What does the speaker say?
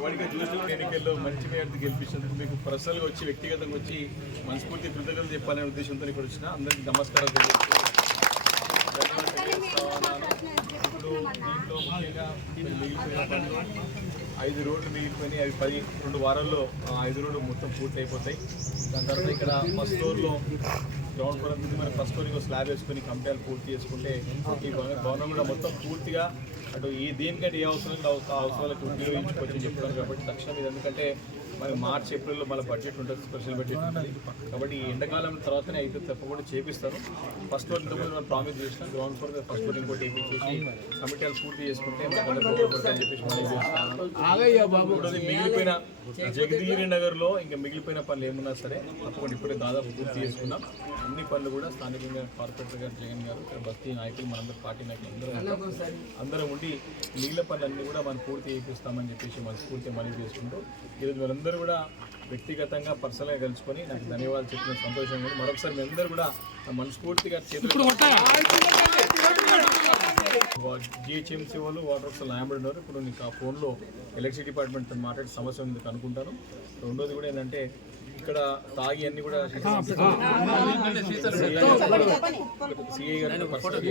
వాడిగా చూసిన ఎన్నికల్లో మంచి మేరకు గెలిపించినందుకు మీకు పర్సనల్గా వచ్చి వ్యక్తిగతంగా వచ్చి మనస్ఫూర్తి కృతజ్ఞతలు చెప్పాలనే ఉద్దేశంతో ఇక్కడ వచ్చిన అందరికీ నమస్కారం ముఖ్యంగా ఐదు రోడ్లు మిగిలిపోయినాయి. అవి పది రెండు వారాల్లో ఆ ఐదు రోడ్లు మొత్తం పూర్తి అయిపోతాయి దాని తర్వాత ఇక్కడ ఫస్ట్ ఫ్లోర్లో గ్రౌండ్ ఫ్లోర్ నుంచి మనం ఫస్ట్ ఫ్లోర్ స్లాబ్ వేసుకుని కంపెనీలు పూర్తి చేసుకుంటే ఈ భవనం కూడా మొత్తం పూర్తిగా అటు ఈ దేనికంటే ఏ అవసరం అవసరాలకు ఉపయోగించుకోవచ్చని చెప్తాను కాబట్టి తక్షణం ఇది ఎందుకంటే మరి మార్చ్ ఏప్రిల్లో మన బడ్జెట్ ఉంటుంది స్పెషల్ బడ్జెట్ ఉంటుంది. కాబట్టి ఈ ఎండాకాలం తర్వాతనే అయితే తప్పకుండా చేపిస్తాను ఫస్ట్ ఫ్లోర్ ఇంతకుముందు మనం ప్రామిస్ చేసిన గ్రౌండ్ ఫ్లోర్ ఫస్ట్ ఫ్లోర్ ఇంకోటి వేయించేసి కమిటీలు పూర్తి చేసుకుంటే ఉపయోగపడుతుందని చెప్పేసి మిగిలిపోయిన జగదీరి నగర్లో ఇంకా మిగిలిపోయిన పనులు ఏమున్నా సరే తప్పకుండా ఇప్పుడే దాదాపు పూర్తి చేసుకున్నాం అన్ని పనులు కూడా స్థానికంగా కార్పొరేటర్ గారు జగన్ గారు ఇక్కడ బస్తీ నాయకులు మనందరూ పార్టీ నాయకులు అందరూ. అందరం ఉండి మిగిలిన పనులన్నీ కూడా మనం పూర్తి చేపిస్తామని చెప్పేసి మనం పూర్తి మనవి చేసుకుంటూ ఈరోజు మీరందరూ కూడా వ్యక్తిగతంగా పర్సనల్గా కలుసుకొని నాకు ధన్యవాదాలు చెప్పిన సంతోషంగా ఉంది. మరొకసారి మీ అందరూ కూడా మనస్ఫూర్తిగా చేతులు జిహెచ్ఎంసీ వాళ్ళు వాటర్ వర్క్స్ ల్యాంబడి ఉన్నారు. ఇప్పుడు నీకు ఆ ఫోన్లో ఎలక్ట్రిసిటీ డిపార్ట్మెంట్ మాట్లాడే సమస్య ఉంది కనుక్కుంటాను రెండోది కూడా ఏంటంటే ఇక్కడ తాగి అన్ని కూడా సిఐ గారు పర్సనల్